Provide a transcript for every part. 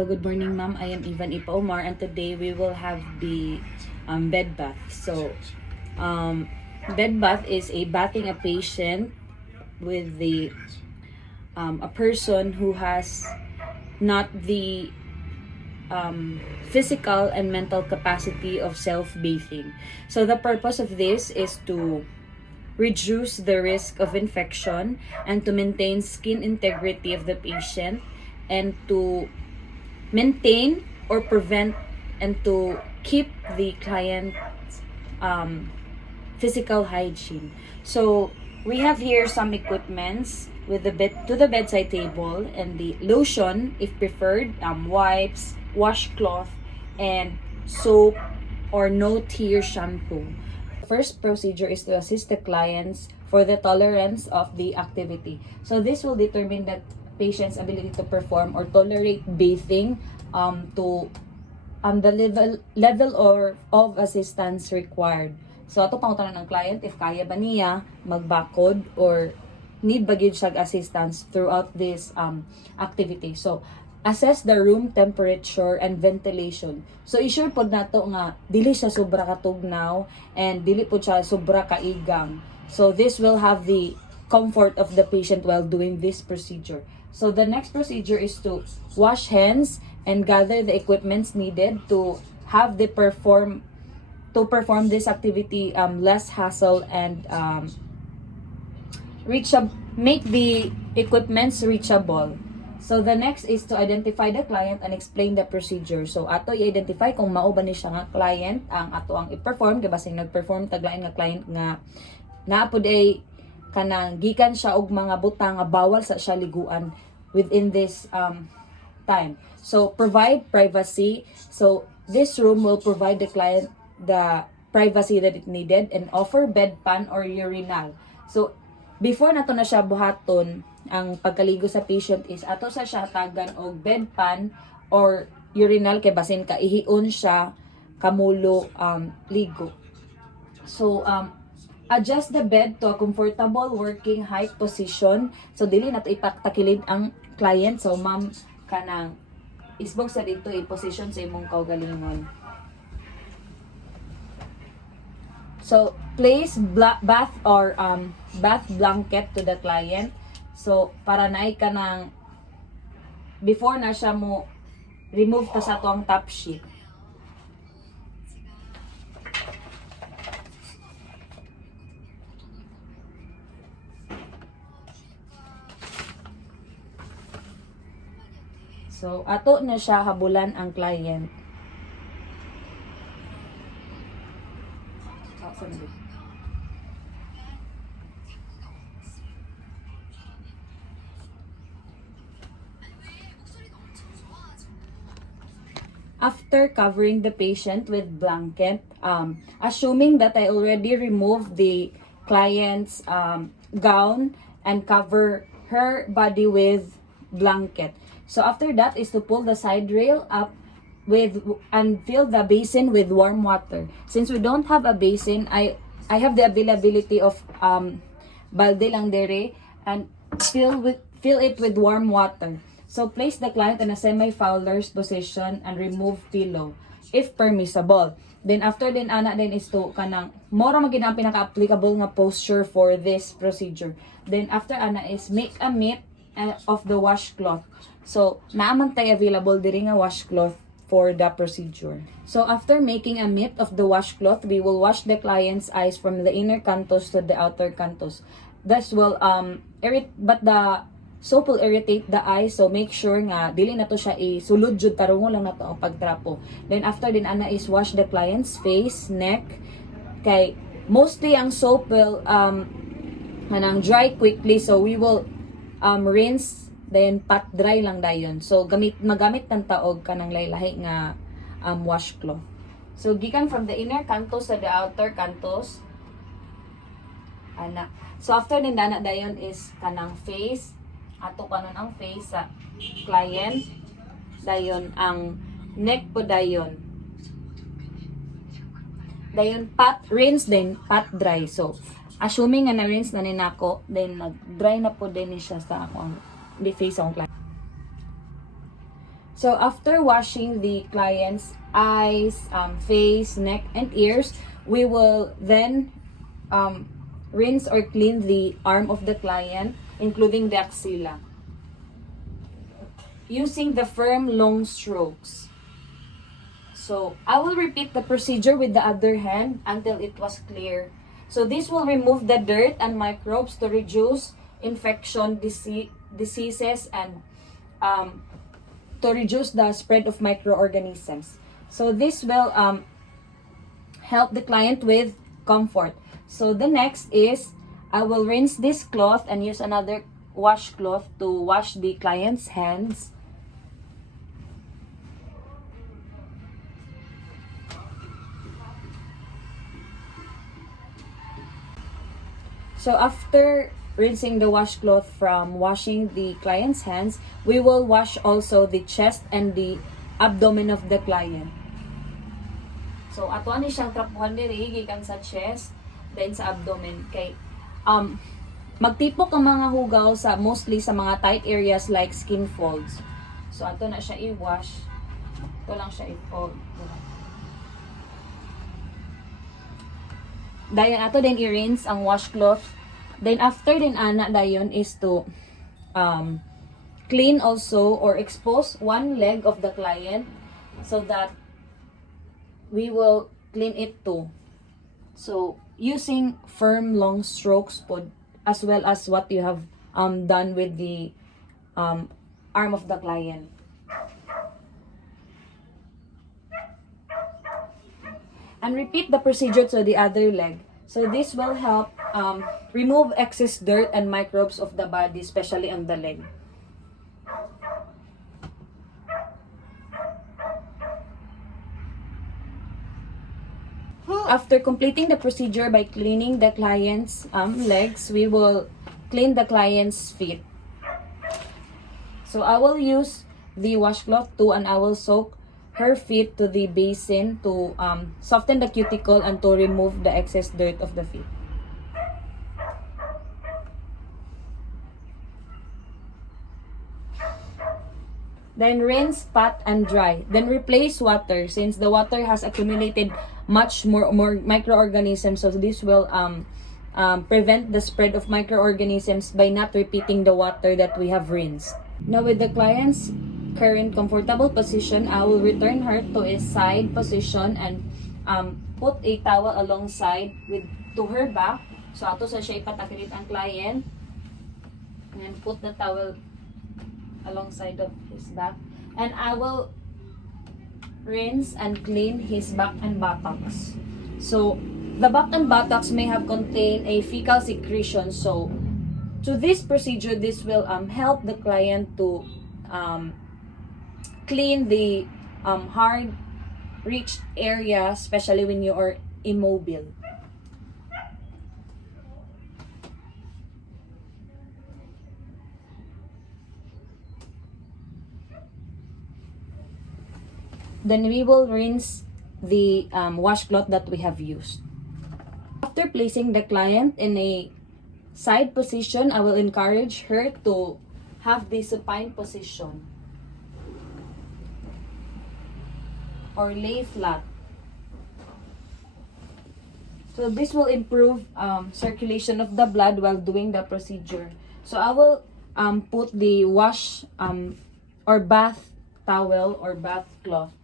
Good morning, ma'am. I am Ivan Ipa Omar, and today we will have the bed bath. Bed bath is a bathing a patient with the a person who has not the physical and mental capacity of self-bathing. So the purpose of this is to reduce the risk of infection and to maintain skin integrity of the patient and to maintain or prevent and to keep the client's physical hygiene. So we have here some equipments with the bed to the bedside table and the lotion if preferred, wipes, washcloth, and soap or no tear shampoo. First procedure is to assist the clients for the tolerance of the activity. So this will determine the patient's ability to perform or tolerate bathing to the level or of assistance required. So ato pang tanong ng client if kaya ba niya magbakod or need ba gyud siya assistance throughout this activity. So assess the room temperature and ventilation. So i-sure pod nato nga dili siya sobra katugnaw and dili pod siya sobra kaigang. So this will have the comfort of the patient while doing this procedure. So the next procedure is to wash hands and gather the equipments needed to perform this activity less hassle and make the equipments reachable. So the next is to identify the client and explain the procedure. So ato i-identify kung mao ba ni siya nga client ang ato ang i-perform kay basing nag-perform taglain nga client nga naapod ay kanang gikan siya og mga butang nga bawal sa siya liguan within this time. So provide privacy. So this room will provide the client the privacy that it needed and offer bedpan or urinal. So before nato na siya buhaton ang pagkaligo sa patient is ato sa siya tagan og bedpan or urinal kay basin ka ihion siya kamulo ligo. So adjust the bed to a comfortable working height position. So dili nato ipaktakilid ang client. So ma'am kanang isbog sa dito i-position sa imong kaugalingon. So place bath or bath blanket to the client. So para naay kanang before na siya mo remove ta sa tuang top sheet. So, ato na siya habulan ang client. After covering the patient with blanket, assuming that I already removed the client's gown and cover her body with blanket. So after that is to pull the side rail up and fill the basin with warm water. Since we don't have a basin, I have the availability of balde lang dere and fill it with warm water. So place the client in a semi-Fowler's position and remove pillow if permissible. Then after din ana din is to kanang mora magid ang pinaka-applicable nga posture for this procedure. Then after ana is make a mitt of the washcloth. So, naaman tayo available diri nga washcloth for the procedure. So, after making a mitt of the washcloth, we will wash the client's eyes from the inner cantos to the outer cantos. This will but the soap will irritate the eyes, so make sure nga dili na to siya isulod jud tarungo lang na to ang pagtrapo. Then after din ana is wash the client's face, neck, kay mostly ang soap will manang dry quickly, so we will rinse then pat dry lang dayon. So magamit ng taog kanang laylahi nga washcloth. So gikan from the inner cantos to the outer cantos ana. So after din dana dayon is kanang face, ato kanon ang face sa client, dayon ang neck po dayon pat rinse then pat dry. So assuming nga na rinse na ni nako, then nag dry na po din siya sa akong the face akong client. So after washing the client's eyes, face, neck, and ears, we will then rinse or clean the arm of the client, including the axilla, using the firm long strokes. So I will repeat the procedure with the other hand until it was clear. So this will remove the dirt and microbes to reduce infection, diseases, and to reduce the spread of microorganisms. So this will help the client with comfort. So the next is I will rinse this cloth and use another washcloth to wash the client's hands. So after rinsing the washcloth from washing the client's hands, we will wash also the chest and the abdomen of the client. So ato ni siyang trapuhan diri gikan sa chest then sa abdomen kay magtipok ang mga hugaw sa mostly sa mga tight areas like skin folds. So ato na siya i-wash. Ito lang siya i-fold. Dayon ato din i-rinse ang washcloth. Then after din ana dayon is to clean also or expose one leg of the client so that we will clean it too. So using firm long strokes pod as well as what you have done with the arm of the client. And repeat the procedure to the other leg. So this will help remove excess dirt and microbes of the body, especially on the leg. After completing the procedure by cleaning the client's legs, we will clean the client's feet. So I will use the washcloth too, and I will soak her feet to the basin to soften the cuticle and to remove the excess dirt of the feet. Then rinse, pat, and dry. Then replace water since the water has accumulated much more microorganisms. So this will prevent the spread of microorganisms by not repeating the water that we have rinsed. Now with the client's current comfortable position, I will return her to a side position and put a towel alongside to her back. So ato sa siya ipatakirit ang client and put the towel alongside of his back, and I will rinse and clean his back and buttocks. So the back and buttocks may have contained a fecal secretion, so to this procedure this will help the client to clean the hard reached area, especially when you are immobile. Then we will rinse the washcloth that we have used. After placing the client in a side position, I will encourage her to have the supine position or lay flat. So this will improve circulation of the blood while doing the procedure. So I will put the wash or bath towel or bath cloth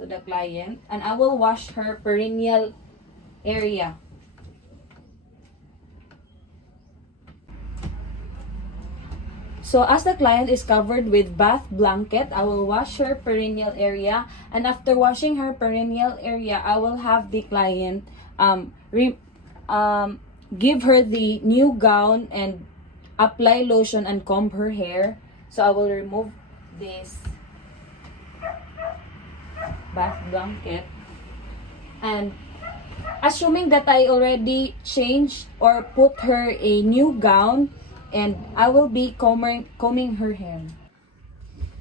to the client, and I will wash her perineal area. So as the client is covered with bath blanket, I will wash her perineal area, and after washing her perineal area, I will have the client give her the new gown and apply lotion and comb her hair. So I will remove this bath blanket, and assuming that I already changed or put her a new gown, and I will be combing her hair.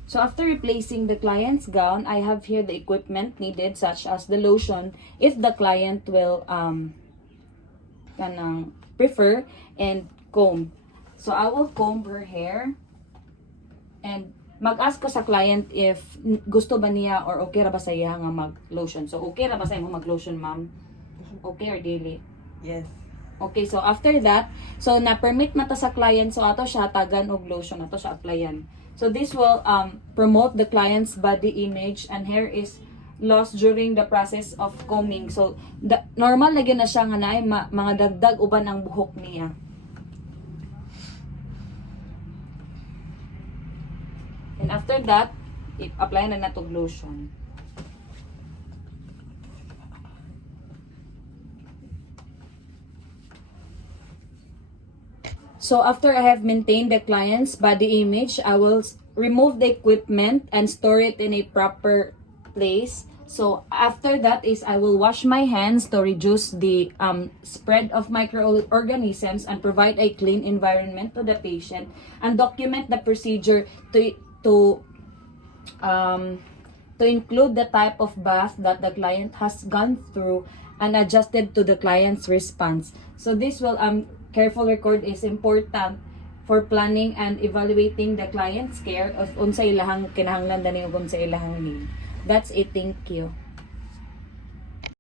So after replacing the client's gown, I have here the equipment needed such as the lotion if the client will prefer, and comb. So I will comb her hair and mag-ask ko sa client if gusto ba niya or okay ra ba sa iya nga mag-lotion. So, okay ra ba sa imo mag-lotion, ma'am? Okay or dili? Yes. Okay, so after that, so na-permit mata sa client, so ato siya tagan og lotion, ato siya applyan. So this will promote the client's body image and hair is lost during the process of combing. So, normal na gyud na siya nga naay mga dagdag uban ang buhok niya. And after that, i-apply na natog lotion. So after I have maintained the client's body image, I will remove the equipment and store it in a proper place. So after that is I will wash my hands to reduce the spread of microorganisms and provide a clean environment to the patient, and document the procedure to include the type of bath that the client has gone through and adjusted to the client's response. So this will careful record is important for planning and evaluating the client's care of unsa ilahang kinahanglan dani ug unsa ilahang need. That's it. Thank you.